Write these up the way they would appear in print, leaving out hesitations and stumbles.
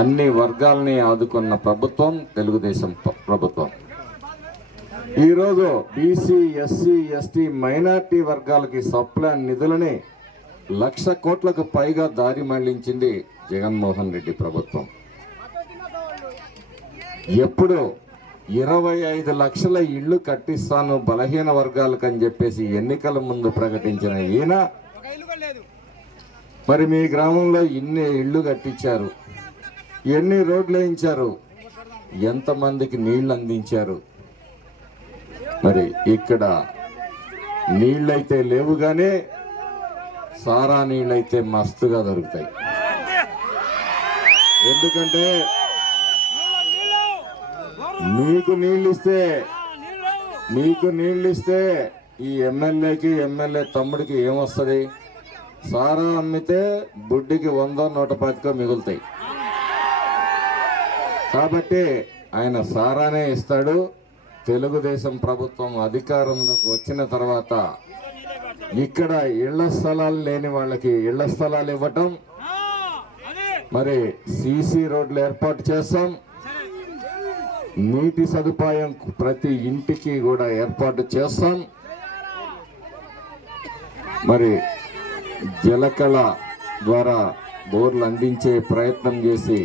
అన్ని వర్గాల్ని ఆదుకున్న ప్రభుత్వం తెలుగుదేశం ప్రభుత్వం. ఈరోజు బీసీ, ఎస్సీ, ఎస్టీ, మైనార్టీ వర్గాలకి సప్లాన్ నిధులని 1,00,000 కోట్లకు పైగా దారి మళ్లించింది జగన్మోహన్ రెడ్డి ప్రభుత్వం. ఎప్పుడు 25 లక్షల ఇళ్లు కట్టిస్తాను బలహీన వర్గాలకని చెప్పేసి ఎన్నికల ముందు ప్రకటించిన ఈయన మరి మీ గ్రామంలో ఇన్ని ఇళ్లు కట్టించారు, ఎన్ని రోడ్లు వేయించారు, ఎంతమందికి నీళ్లు అందించారు? మరి ఇక్కడ నీళ్ళైతే లేవు కానీ సారా నీళ్ళైతే మస్తుగా దొరుకుతాయి. ఎందుకంటే మీకు నీళ్ళు ఇస్తే ఈ ఎమ్మెల్యేకి, ఎమ్మెల్యే తమ్ముడికి ఏమొస్తుంది? సారా అమ్మితే బుడ్డికి 100-110 మిగులుతాయి. కాబట్టి ఆయన సారానే ఇస్తాడు. తెలుగుదేశం ప్రభుత్వం అధికారంలోకి వచ్చిన తర్వాత ఇక్కడ ఇళ్ల స్థలాలు లేని వాళ్ళకి ఇళ్ల స్థలాలు ఇవ్వటం, మరి సీసీ రోడ్లు ఏర్పాటు చేస్తాం, నీటి సదుపాయం ప్రతి ఇంటికి కూడా ఏర్పాటు చేస్తాం, మరి జలకళ ద్వారా బోర్లు అందించే ప్రయత్నం చేసి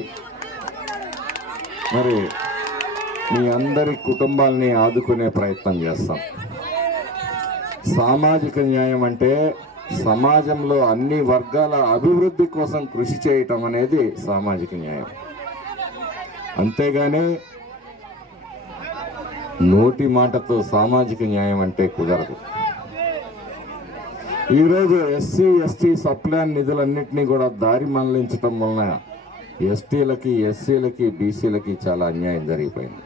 మరి మీ అందరి కుటుంబాలని ఆదుకునే ప్రయత్నం చేస్తాం. సామాజిక న్యాయం అంటే సమాజంలో అన్ని వర్గాల అభివృద్ధి కోసం కృషి చేయటం అనేది సామాజిక న్యాయం. అంతేగాని నోటి మాటతో సామాజిక న్యాయం అంటే కుదరదు. ఈరోజు ఎస్సీ, ఎస్టీ సప్లాన్ నిధులన్నింటినీ కూడా దారి మళ్లించడం వలన ఎస్టీలకి, ఎస్సీలకి, బీసీలకి చాలా అన్యాయం జరిగిపోయింది.